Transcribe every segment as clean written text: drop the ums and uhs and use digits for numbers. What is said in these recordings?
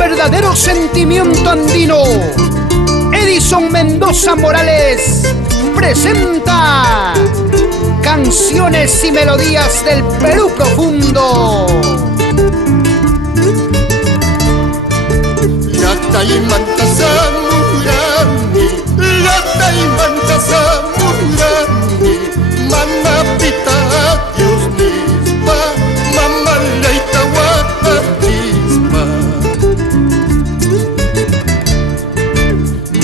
verdadero sentimiento andino. Edison Mendoza Morales presenta canciones y melodías del Perú profundo. Latayimanta samurani, latayimanta samurani, manapita Dios nispa, mamalaita wakatispa.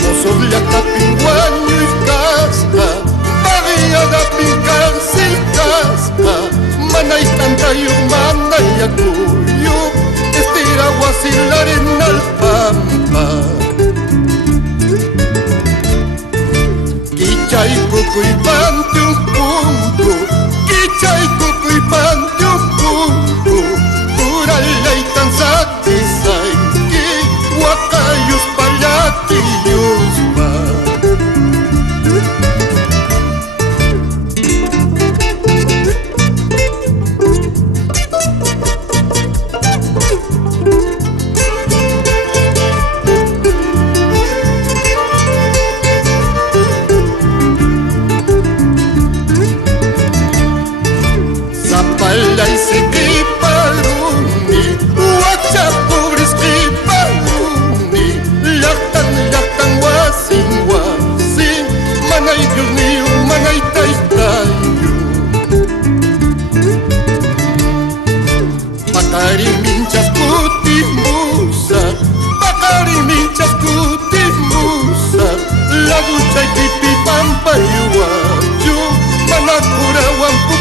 Mozos latapinguaño y casca, variada pincarse y casca, manaitantayu manayacuyo, estira guasilar en alpampa. Quichay cucu y pante un punco, quichay cucu y pante un punco, curala y tan satisay, que huacayos palaquillos pa. Y se griparuni, huacha pobres griparuni, latan guasin guasin, manay Dios mío, manay taitayo. Bakari minchas kutimusa, bakari minchas kutimusa, la ducha y pipi pampa y guayo, manakura wampu